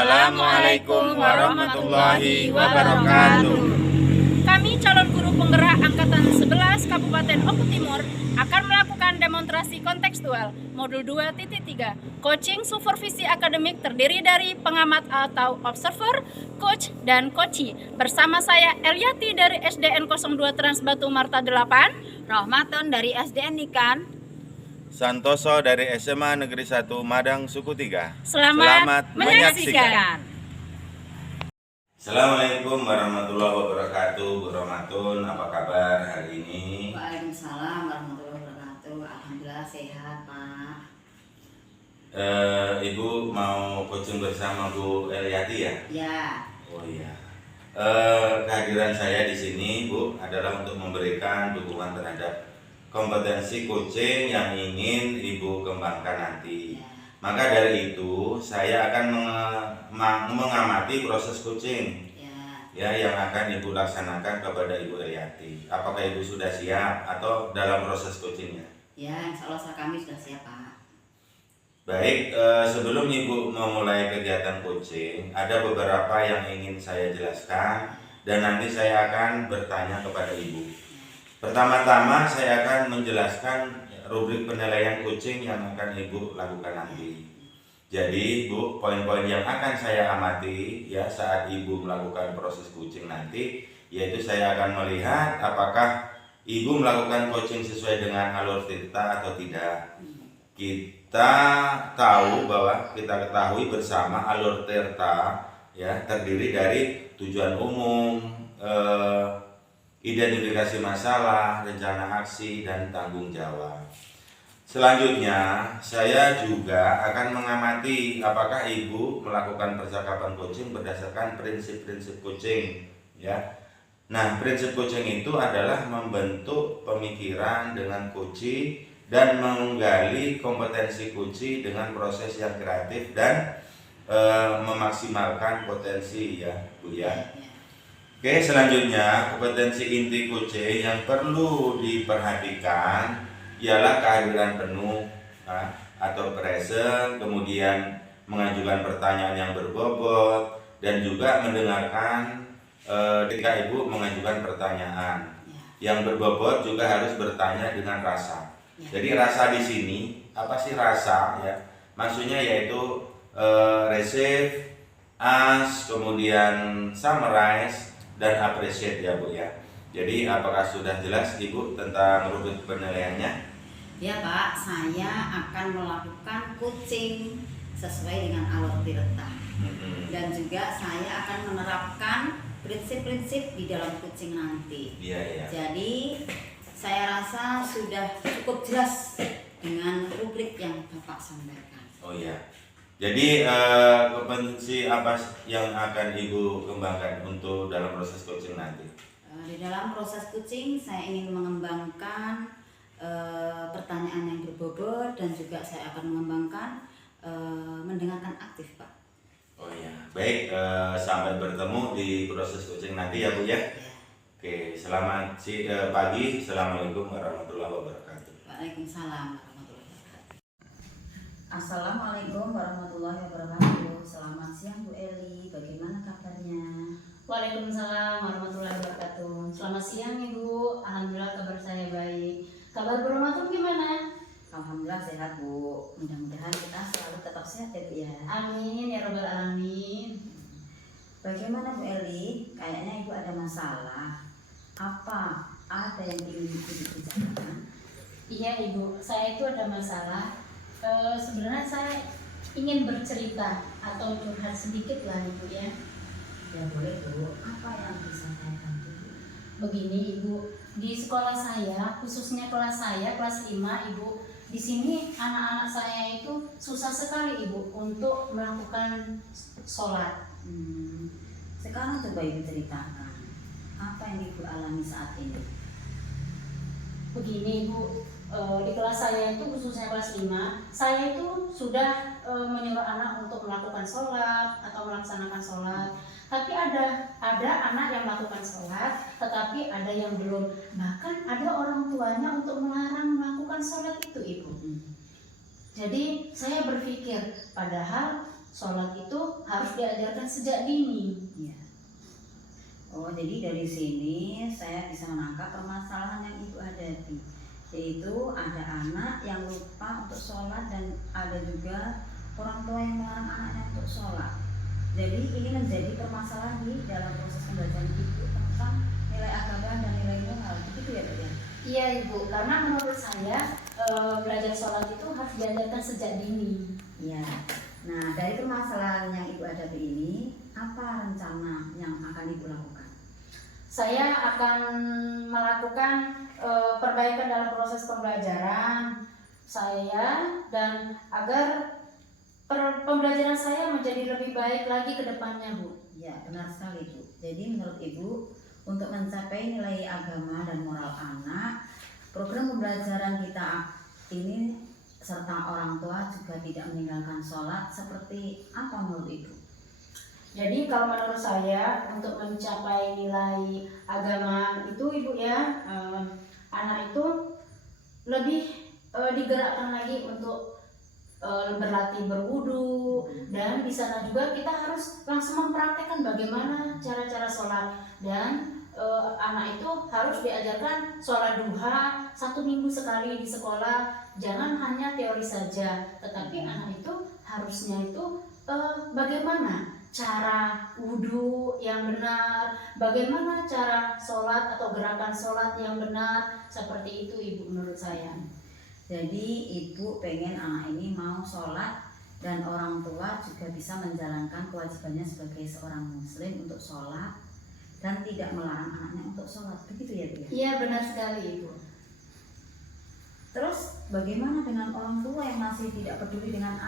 Assalamualaikum warahmatullahi wabarakatuh. Kami calon guru penggerak Angkatan 11 Kabupaten Oku Timur akan melakukan demonstrasi kontekstual Modul 2.3 Coaching Supervisi Akademik terdiri dari pengamat atau observer, coach, dan coachee. Bersama saya Eliati dari SDN 02 Transbatu Marta 8, Rahmaton dari SDN Nikan, Santoso dari SMA Negeri 1 Madang Suku 3. Selamat menyaksikan. Assalamualaikum warahmatullahi wabarakatuh. Bu Romatun, apa kabar hari ini? Waalaikumsalam warahmatullahi wabarakatuh. Alhamdulillah sehat, Pak. Ibu mau coaching bersama Bu Eliati ya? Ya. Oh iya. Kehadiran saya di sini, Bu, adalah untuk memberikan dukungan terhadap kompetensi coaching yang ingin Ibu kembangkan nanti. Ya. Maka dari itu saya akan mengamati proses coaching ya yang akan Ibu laksanakan kepada Ibu Eliati. Apakah Ibu sudah siap atau dalam proses coachingnya? Ya, insya Allah kami sudah siap, Pak. Baik, sebelum Ibu memulai kegiatan coaching, ada beberapa yang ingin saya jelaskan dan nanti saya akan bertanya kepada Ibu. Pertama-tama saya akan menjelaskan rubrik penilaian coaching yang akan Ibu lakukan nanti. Jadi, Bu, poin-poin yang akan saya amati ya saat Ibu melakukan proses coaching nanti, yaitu saya akan melihat apakah Ibu melakukan coaching sesuai dengan alur tirta atau tidak. Kita ketahui bersama alur tirta ya terdiri dari tujuan umum, identifikasi masalah, rencana aksi, dan tanggung jawab. Selanjutnya, saya juga akan mengamati apakah Ibu melakukan percakapan coaching berdasarkan prinsip-prinsip coaching ya. Nah, prinsip coaching itu adalah membentuk pemikiran dengan coachee dan menggali kompetensi coachee dengan proses yang kreatif dan memaksimalkan potensi ya, Bu ya. Oke, selanjutnya kompetensi inti coaching yang perlu diperhatikan ialah kehadiran penuh atau present, kemudian mengajukan pertanyaan yang berbobot dan juga mendengarkan ketika Ibu mengajukan pertanyaan. Yang berbobot juga harus bertanya dengan rasa. Jadi rasa di sini apa sih rasa ya? Maksudnya yaitu receive, ask, kemudian summarize dan appreciate ya Bu ya. Jadi apakah sudah jelas Ibu tentang rubrik penilaiannya? Ya, Pak, saya akan melakukan coaching sesuai dengan alur tirta. Dan juga saya akan menerapkan prinsip-prinsip di dalam coaching nanti. Iya. Jadi saya rasa sudah cukup jelas dengan rubrik yang Bapak sampaikan. Oh iya. Jadi kompetensi apa yang akan Ibu kembangkan untuk dalam proses coaching nanti? Di dalam proses coaching saya ingin mengembangkan pertanyaan yang berbobot dan juga saya akan mengembangkan mendengarkan aktif, Pak. Oh iya. Baik, sampai bertemu di proses coaching nanti ya Bu ya. Oke, selamat pagi. Assalamualaikum warahmatullahi wabarakatuh. Waalaikumsalam. Assalamualaikum warahmatullahi wabarakatuh. Selamat siang Bu Eli, bagaimana kabarnya? Waalaikumsalam warahmatullahi wabarakatuh. Selamat siang Ibu, alhamdulillah kabar saya baik. Kabar Bu Romatun gimana? Alhamdulillah sehat Bu, mudah-mudahan kita selalu tetap sehat ya Bu ya. Amin ya robbal alamin. Bagaimana Bu Eli? Kayaknya Ibu ada masalah. Apa ada yang ingin Ibu bicarakan? Iya Ibu, saya itu ada masalah. Sebenarnya saya ingin bercerita atau curhat sedikit lah Ibu ya. Ya boleh Bu, apa yang bisa saya bantu Bu? Begini Ibu, di sekolah saya, khususnya kelas saya, kelas 5 Ibu, di sini anak-anak saya itu susah sekali Ibu untuk melakukan sholat. Sekarang coba Ibu ceritakan, apa yang Ibu alami saat ini? Begini Ibu, di kelas saya itu khususnya kelas 5, saya itu sudah menyuruh anak untuk melakukan sholat atau melaksanakan sholat. Tapi ada anak yang melakukan sholat, tetapi ada yang belum. Bahkan ada orang tuanya untuk melarang melakukan sholat itu Ibu. Jadi saya berpikir, padahal sholat itu harus diajarkan sejak dini. Iya. Oh, jadi dari sini saya bisa menangkap permasalahan yang ibu hadapi, yaitu ada anak yang lupa untuk sholat dan ada juga orang tua yang melarang anaknya untuk sholat. Jadi ini menjadi permasalahan di dalam proses pembelajaran ibu tentang nilai agama dan nilai moral, begitu ya Bu ya? Iya Ibu, karena menurut saya belajar sholat itu harus diajarkan sejak dini. Iya. Nah, dari permasalahan yang ibu hadapi ini, apa rencana yang akan ibu lakukan? Saya akan melakukan perbaikan dalam proses pembelajaran saya dan agar pembelajaran saya menjadi lebih baik lagi ke depannya, Bu. Ya, benar sekali Bu. Jadi menurut ibu, untuk mencapai nilai agama dan moral anak, program pembelajaran kita ini serta orang tua juga tidak meninggalkan sholat, seperti apa menurut ibu? Jadi kalau menurut saya untuk mencapai nilai agama itu Ibu ya, anak itu lebih digerakkan lagi untuk berlatih berwudu, dan di sana juga kita harus langsung mempraktekkan bagaimana cara-cara sholat, dan anak itu harus diajarkan sholat duha 1 minggu sekali di sekolah. Jangan hanya teori saja, tetapi anak itu harusnya itu bagaimana cara wudu yang benar, bagaimana cara sholat atau gerakan sholat yang benar, seperti itu Ibu menurut saya. Jadi ibu pengen anak ini mau sholat dan orang tua juga bisa menjalankan kewajibannya sebagai seorang muslim untuk sholat dan tidak melarang anaknya untuk sholat, begitu ya Bu? Iya benar sekali Ibu. Terus bagaimana dengan orang tua yang masih tidak peduli dengan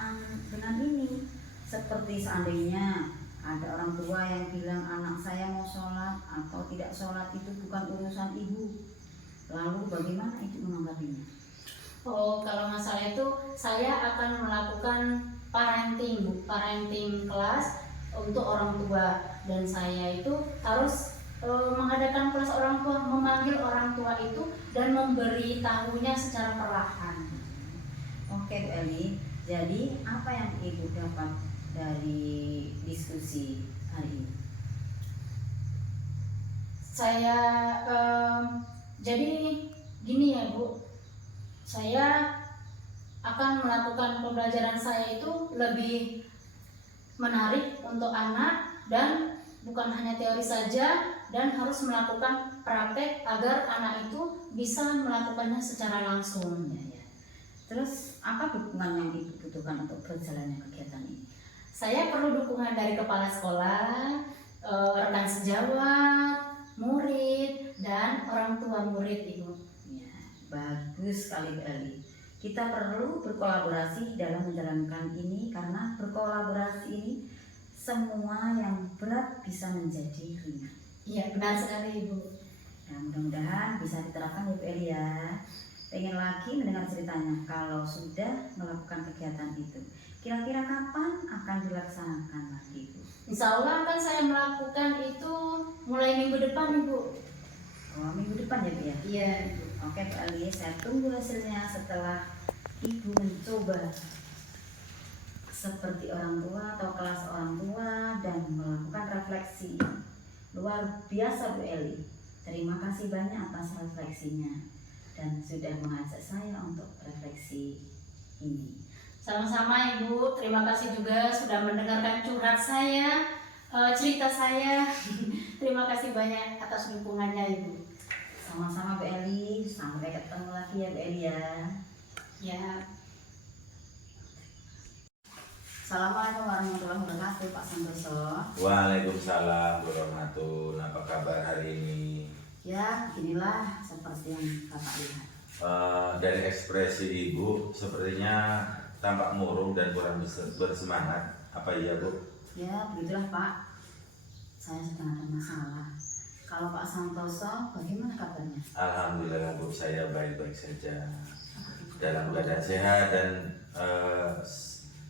ini? Seperti seandainya ada orang tua yang bilang anak saya mau sholat atau tidak sholat itu bukan urusan ibu. Lalu bagaimana ibu menanggapinya? Oh, kalau masalah itu saya akan melakukan parenting, Bu, parenting kelas untuk orang tua, dan saya itu harus mengadakan kelas orang tua, memanggil orang tua itu dan memberi tahunya secara perlahan. Oke Bu Eli, jadi apa yang ibu dapat dari diskusi hari ini? Saya jadi gini ya Bu, saya akan melakukan pembelajaran saya itu lebih menarik untuk anak, dan bukan hanya teori saja, dan harus melakukan praktek agar anak itu bisa melakukannya secara langsung. Ya. Terus apa dukungan yang ibu butuhkan untuk berjalannya kegiatan ini? Saya perlu dukungan dari kepala sekolah, rekan sejawat, murid, dan orang tua murid Ibu. Ya, bagus sekali Bu Eli. Kita perlu berkolaborasi dalam menjalankan ini, karena berkolaborasi ini semua yang berat bisa menjadi ringan. Iya benar sekali Ibu. Nah, mudah-mudahan bisa diterapkan ya Bu Eli ya. Pengen lagi mendengar ceritanya kalau sudah melakukan kegiatan itu. Kira-kira kapan akan dilaksanakan lagi Bu? Insya Allah akan saya melakukan itu mulai minggu depan Ibu. Oh, minggu depan ya Bu ya? Iya Ibu. Oke Bu Eli, saya tunggu hasilnya setelah ibu mencoba seperti orang tua atau kelas orang tua dan melakukan refleksi. Luar biasa Bu Eli. Terima kasih banyak atas refleksinya dan sudah mengajak saya untuk refleksi ini. Sama-sama Ibu, terima kasih juga sudah mendengarkan curhat saya, cerita saya. Terima kasih banyak atas dukungannya Ibu. Sama-sama Bu Eli, sampai ketemu lagi ya Bu Eli ya. Ya. Assalamualaikum warahmatullahi wabarakatuh Pak Santoso. Waalaikumsalam warahmatullahi wabarakatuh. Apa kabar hari ini? Ya, inilah seperti yang Bapak lihat. Dari ekspresi ibu sepertinya tampak murung dan kurang bersemangat. Apa iya Bu? Ya, begitulah Pak. Saya sedang ada masalah. Kalau Pak Santoso, bagaimana kabarnya? Alhamdulillah Bu, saya baik-baik saja, dalam keadaan sehat, dan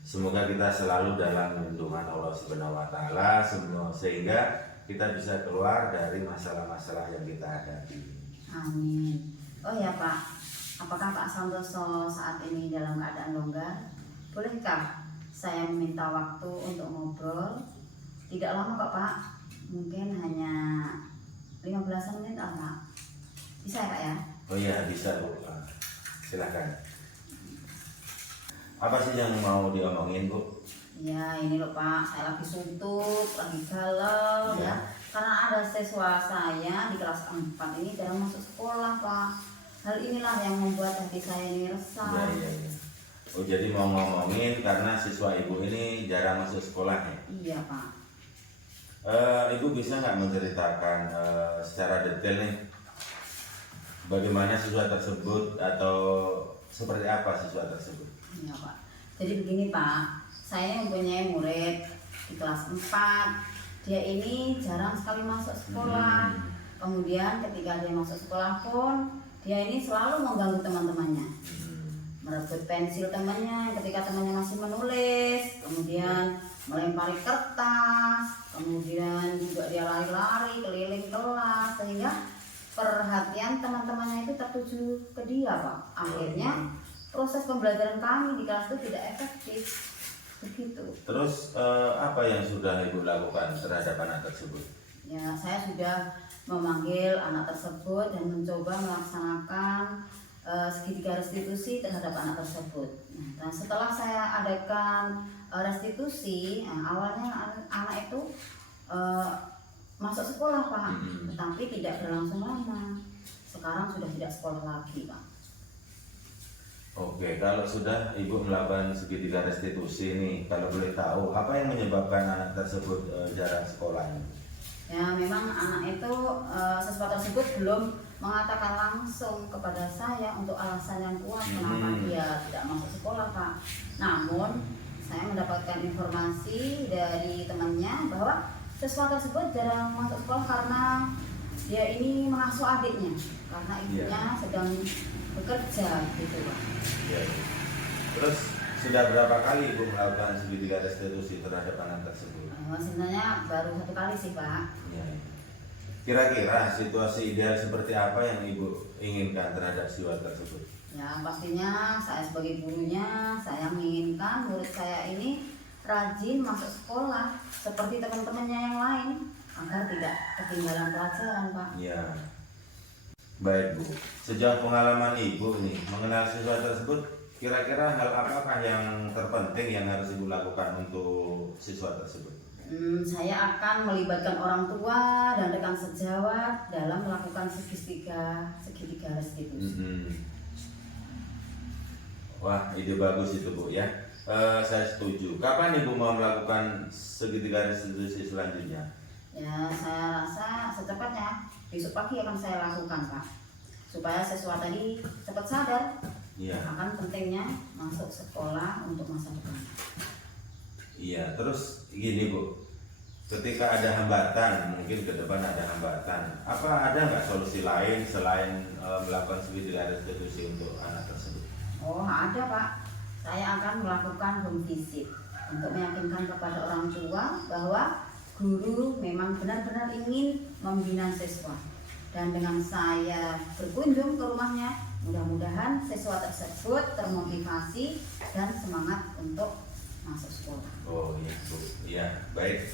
semoga kita selalu dalam lindungan Allah Subhanahu wa taala sehingga kita bisa keluar dari masalah-masalah yang kita hadapi. Amin. Oh ya Pak, apakah Pak Santoso saat ini dalam keadaan longgar? Bolehkah saya meminta waktu untuk ngobrol. Tidak lama kok Pak, mungkin hanya 15 menit lah Pak. Bisa ya Pak ya? Oh iya bisa Bu. Silakan. Apa sih yang mau diomongin Bu? Ya ini loh Pak, saya lagi suntuk, lagi galau Ya. ya. Karena ada siswa saya di kelas 4 ini jarang masuk sekolah Pak. Hal inilah yang membuat hati saya ini resah. Iya. Oh jadi mau ngomongin karena siswa ibu ini jarang masuk sekolah ya? Iya Pak. Ibu bisa nggak menceritakan secara detail nih bagaimana siswa tersebut atau seperti apa siswa tersebut? Iya Pak. Jadi begini Pak, saya mempunyai murid di kelas 4. Dia ini jarang sekali masuk sekolah. Kemudian ketika dia masuk sekolah pun dia ini selalu mengganggu teman-temannya. Merebut pensil temannya ketika temannya masih menulis, kemudian melempari kertas, kemudian juga dia lari-lari keliling kelas sehingga perhatian teman-temannya itu tertuju ke dia Pak. Akhirnya proses pembelajaran kami di kelas itu tidak efektif. Begitu. Terus apa yang sudah ibu lakukan terhadap anak tersebut? Ya, saya sudah memanggil anak tersebut dan mencoba melaksanakan segitiga restitusi terhadap anak tersebut. Nah, dan setelah saya adakan restitusi, awalnya anak itu masuk sekolah Pak, tetapi tidak berlangsung lama. Sekarang sudah tidak sekolah lagi Pak. Oke, kalau sudah ibu melakukan segitiga restitusi nih, kalau boleh tahu apa yang menyebabkan anak tersebut jarang sekolah? Ya, memang anak itu siswa tersebut belum mengatakan langsung kepada saya untuk alasan yang kuat kenapa dia tidak masuk sekolah Pak. Namun saya mendapatkan informasi dari temannya bahwa siswa tersebut jarang masuk sekolah karena dia ini mengasuh adiknya, karena ibunya sedang bekerja gitu Pak. Ya. Terus sudah berapa kali ibu melakukan segitiga restitusi terhadap anak tersebut? Sebenarnya baru 1 kali sih Pak. Ya. Kira-kira situasi ideal seperti apa yang ibu inginkan terhadap siswa tersebut? Ya pastinya saya sebagai gurunya, saya menginginkan murid saya ini rajin masuk sekolah seperti teman-temannya yang lain agar tidak ketinggalan pelajaran Pak. Ya. Baik Bu, sejauh pengalaman ibu nih mengenal siswa tersebut, kira-kira hal apakah yang terpenting yang harus ibu lakukan untuk siswa tersebut? Saya akan melibatkan orang tua dan rekan sejawat dalam melakukan segitiga restitusi. Wah, ide bagus itu Bu ya. Saya setuju. Kapan ibu mau melakukan segitiga restitusi selanjutnya? Ya, saya rasa secepatnya besok pagi akan saya lakukan Pak, supaya siswa tadi cepat sadar akan pentingnya masuk sekolah untuk masa depan. Iya, terus gini Bu, ketika ada hambatan, mungkin ke depan ada hambatan, apa ada nggak solusi lain selain melakukan segitiga restitusi untuk anak tersebut? Oh ada Pak, saya akan melakukan home visit untuk meyakinkan kepada orang tua bahwa guru memang benar-benar ingin membina siswa. Dan dengan saya berkunjung ke rumahnya, mudah-mudahan siswa tersebut termotivasi dan semangat untuk masuk sekolah. Oh iya Bu, iya baik.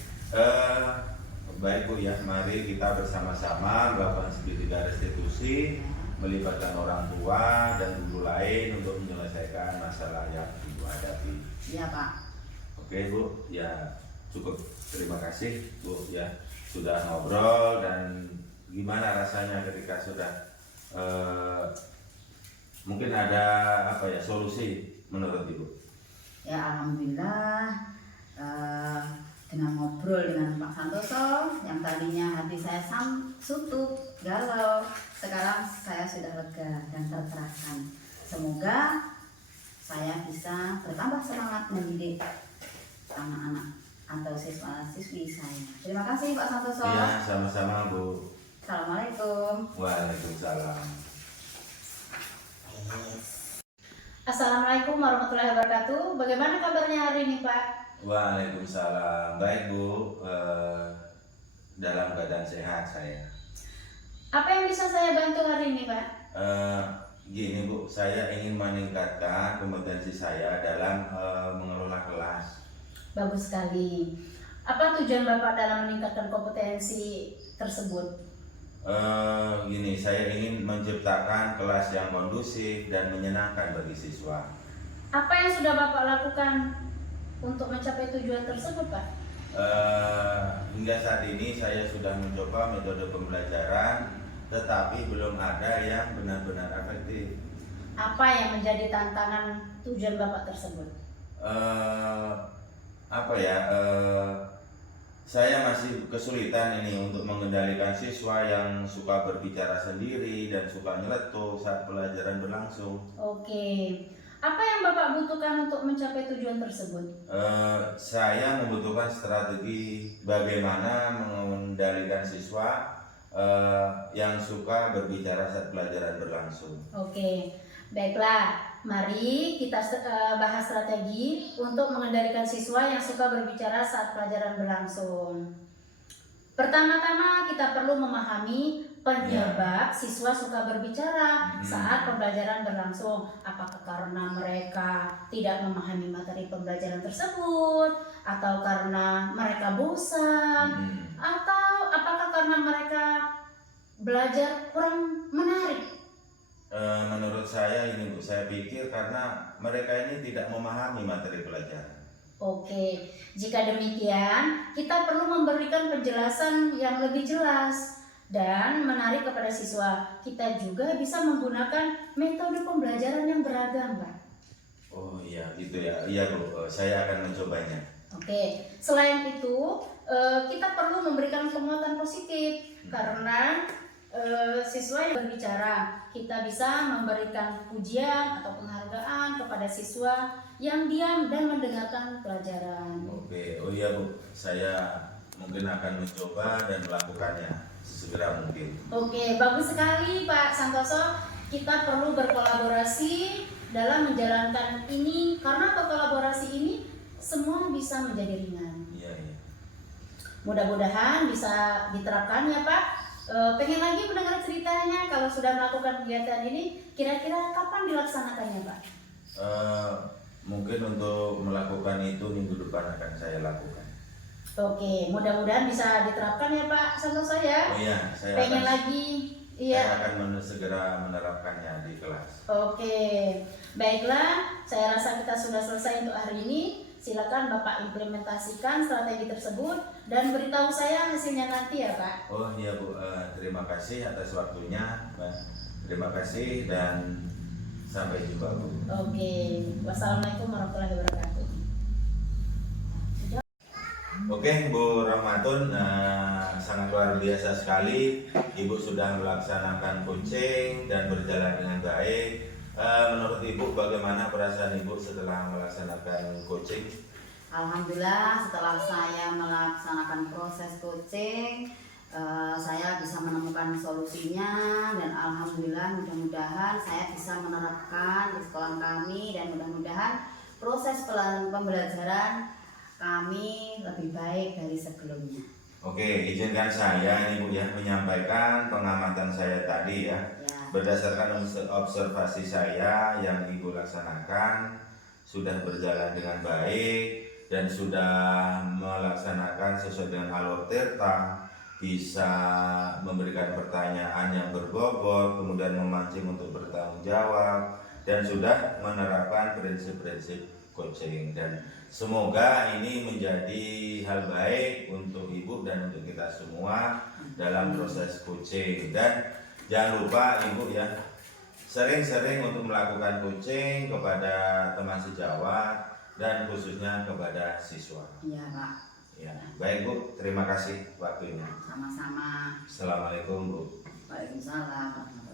Baik Bu ya, mari kita bersama-sama melakukan segitiga restitusi, melibatkan orang tua dan guru lain untuk menyelesaikan masalah yang ibu hadapi. Iya Pak. Oke Bu, ya cukup. Terima kasih Bu ya sudah ngobrol, dan gimana rasanya ketika sudah mungkin ada apa ya solusi menurut Ibu? Ya alhamdulillah dengan ngobrol dengan Pak Santoso yang tadinya hati saya suntuk, galau, sekarang saya sudah lega dan tercerahkan. Semoga saya bisa bertambah semangat mendidik anak-anak atau siswa-siswi saya. Terima kasih Pak Santoso. Iya, sama-sama Bu. Assalamualaikum. Waalaikumsalam. Assalamualaikum warahmatullahi wabarakatuh. Bagaimana kabarnya hari ini Pak? Waalaikumsalam. Baik Bu, dalam keadaan sehat saya. Apa yang bisa saya bantu hari ini Pak? Gini Bu, saya ingin meningkatkan kompetensi saya dalam mengelola kelas. Bagus sekali. Apa tujuan Bapak dalam meningkatkan kompetensi tersebut? Gini, saya ingin menciptakan kelas yang kondusif dan menyenangkan bagi siswa. Apa yang sudah Bapak lakukan untuk mencapai tujuan tersebut, Pak? Hingga saat ini saya sudah mencoba metode pembelajaran, tetapi belum ada yang benar-benar efektif. Apa yang menjadi tantangan tujuan Bapak tersebut? Saya masih kesulitan ini untuk mengendalikan siswa yang suka berbicara sendiri dan suka nyeletuk saat pelajaran berlangsung. Oke. Apa yang Bapak butuhkan untuk mencapai tujuan tersebut? Saya membutuhkan strategi bagaimana mengendalikan siswa yang suka berbicara saat pelajaran berlangsung. Oke, baiklah. Mari kita bahas strategi untuk mengendalikan siswa yang suka berbicara saat pelajaran berlangsung. Pertama-tama kita perlu memahami penyebab siswa suka berbicara saat pembelajaran berlangsung. Apakah karena mereka tidak memahami materi pembelajaran tersebut, atau karena mereka bosan, atau apakah karena mereka belajar kurang menarik? Menurut saya ini Bu, saya pikir karena mereka ini tidak memahami materi pelajaran. Oke, jika demikian kita perlu memberikan penjelasan yang lebih jelas dan menarik kepada siswa. Kita juga bisa menggunakan metode pembelajaran yang beragam, Pak. Oh iya, gitu ya. Iya Bu, saya akan mencobanya. Oke, selain itu kita perlu memberikan penguatan positif karena siswa yang berbicara, kita bisa memberikan pujian atau penghargaan kepada siswa yang diam dan mendengarkan pelajaran. Oke, oh iya Bu, saya mungkin akan mencoba dan melakukannya sesegera mungkin. Oke, bagus sekali Pak Santoso. Kita perlu berkolaborasi dalam menjalankan ini karena berkolaborasi ini semua bisa menjadi ringan. Iya, iya. Mudah-mudahan bisa diterapkan ya Pak. Pengen lagi mendengar ceritanya kalau sudah melakukan kegiatan ini, kira-kira kapan dilaksanakannya Pak? Mungkin untuk melakukan itu minggu depan akan saya lakukan. Oke, mudah-mudahan bisa diterapkan ya Pak Santoso ya. Oh iya, saya Pengen akan, lagi, iya. saya akan segera menerapkannya di kelas. Oke, baiklah. Saya rasa kita sudah selesai untuk hari ini. Silakan Bapak implementasikan strategi tersebut dan beritahu saya hasilnya nanti ya Pak. Oh iya Bu, terima kasih atas waktunya. Terima kasih dan sampai jumpa Bu. Oke, wassalamualaikum warahmatullahi wabarakatuh. Oke Bu Rahmatun, sangat luar biasa sekali. Ibu sudah melaksanakan coaching dan berjalan dengan baik. Menurut Ibu bagaimana perasaan Ibu setelah melaksanakan coaching? Alhamdulillah, setelah saya melaksanakan proses coaching, saya bisa menemukan solusinya, dan alhamdulillah mudah-mudahan saya bisa menerapkan di sekolah kami, dan mudah-mudahan proses pembelajaran kami lebih baik dari sebelumnya. Oke, izinkan saya ini Bu ya menyampaikan pengamatan saya tadi ya. Berdasarkan observasi saya yang Ibu laksanakan sudah berjalan dengan baik dan sudah melaksanakan sesuai dengan alur tirta, bisa memberikan pertanyaan yang berbobot, kemudian memancing untuk bertanggung jawab, dan sudah menerapkan prinsip-prinsip coaching. Dan semoga ini menjadi hal baik untuk Ibu dan untuk kita semua dalam proses coaching. Dan jangan lupa Ibu ya, sering-sering untuk melakukan coaching kepada teman sejawat dan khususnya kepada siswa. Iya Pak. Ya, baik Bu, terima kasih waktunya. Sama-sama. Assalamualaikum Bu. Waalaikumsalam.